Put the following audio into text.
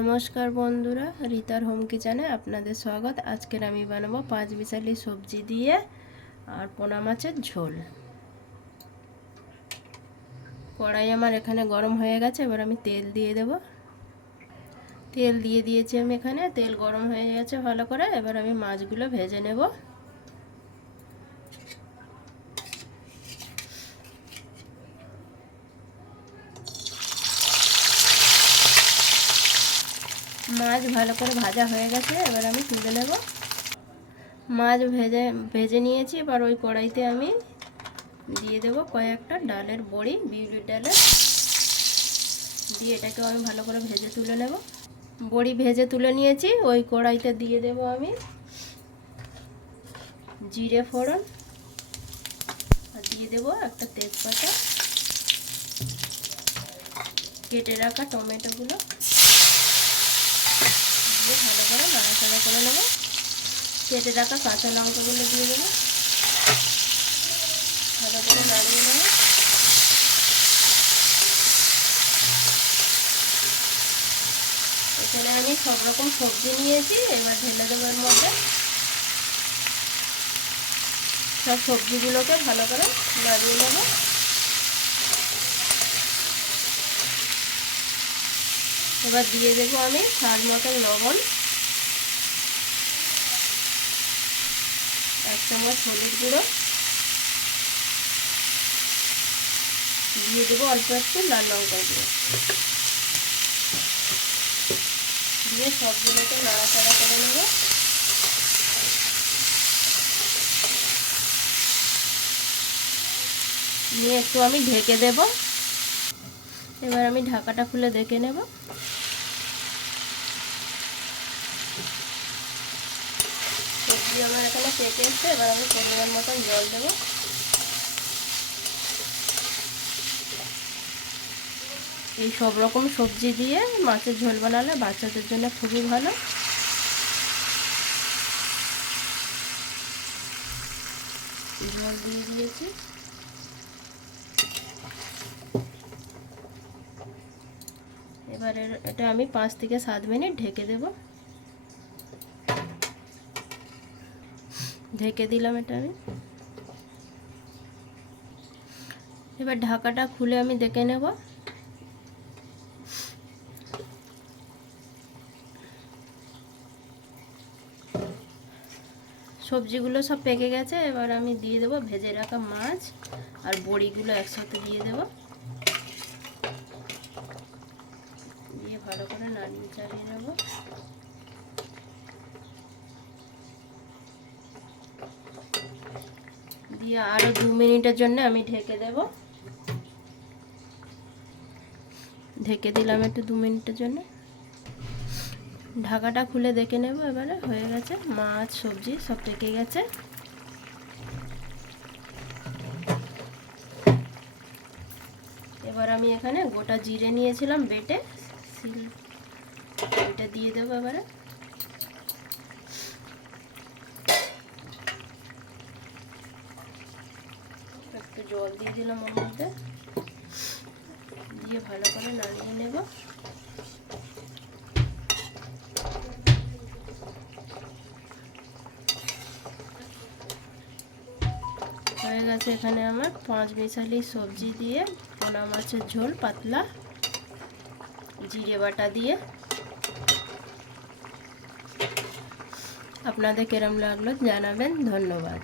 নমস্কার বন্ধুরা, রিতার হোম কিচেনে আপনাদের স্বাগত। আজকের আমি বানাবো 5 মিশালি সবজি দিয়ে আর পোনা মাছের ঝোল। কড়াই আমার এখানে গরম হয়ে গেছে, এবার আমি তেল দিয়ে দেব। তেল দিয়ে দিয়েছি আমি এখানে, তেল গরম হয়ে গেছে ভালো করে। এবার আমি মাছগুলো ভেজে নেব। মাছ ভালো করে ভাজা হয়ে গেছে, এবার আমি তুলে নেব। মাছ ভেজে নিয়েছি। এবার ওই কড়াইতে আমি দিয়ে দেব কয়েকটা ডালের বড়ি, বিউলির ডালের, দিয়ে এটাকেও আমি ভালো করে ভেজে তুলে নেব। বড়ি ভেজে তুলে নিয়েছি। ওই কড়াইতে দিয়ে দেব আমি জিরে ফোড়ন, আর দিয়ে দেব একটা তেজপাতা, কেটে রাখা টমেটোগুলো দিয়ে ভালো করে নাড়াচাড়া করে নেব। কেটে রাখা কাঁচা লঙ্কাগুলো দিয়ে দেবো, ভালো করে নাড়িয়ে নেব। এখানে আমি সব রকম সবজি নিয়েছি, এবার ঢেলে দেবো এর মধ্যে। সব সবজিগুলোকে ভালো করে নাড়িয়ে নেব। এবার দিয়ে দেবো আমি স্বাদ মতো লবণ, 1 চামচ হলুদ গুঁড়ো, দিয়ে দেবো অল্প একটু লাল লঙ্কা গুঁড়ো, দিয়ে সবগুলোকে নাড়াচাড়া করে নেব। নিয়ে একটু আমি ঢেকে দেব। এবার আমি ঢাকাটা খুলে দেখে নেব। সবজি আমার এখানে পেকে এসছে। এবার আমি পরিমাণ মতন জল দেব। এই সব রকম সবজি দিয়ে মাছের ঝোল বানালে বাচ্চাদের জন্য খুবই ভালো। জল দিয়ে দিয়েছি। এবার এটা আমি 5 থেকে 7 মিনিট ঢেকে দেব। ঢেকে দিলাম এটা আমি। এবার ঢাকাটা খুলে আমি দেখে নেব। সবজিগুলো সব পেকে গেছে। এবার আমি দিয়ে দেব ভেজে রাখা মাছ আর বড়িগুলো একসাথে দিয়ে দেব, দিয়ে ভালো করে নাড়িয়ে চাড়িয়ে নেব। দিয়ে আরও 2 মিনিটের জন্য আমি ঢেকে দেব। ঢেকে দিলাম একটু 2 মিনিটের জন্য। ঢাকাটা খুলে দেখে নেব। এবারে হয়ে গেছে, মাছ সবজি সব পেকে গেছে। এবার আমি এখানে গোটা জিরে নিয়েছিলাম বেটে, এটা দিয়ে দেবো। এবারে একটু জল দিয়ে দিলাম ওর মধ্যে, দিয়ে ভালো করে নাড়িয়ে নেব। হয়ে গেছে এখানে আমার 5 মিশালি সবজি দিয়ে পোনা মাছের ঝোল পাতলা, জিরে বাটা দিয়ে। আপনাদের কেরম লাগলো জানাবেন। ধন্যবাদ।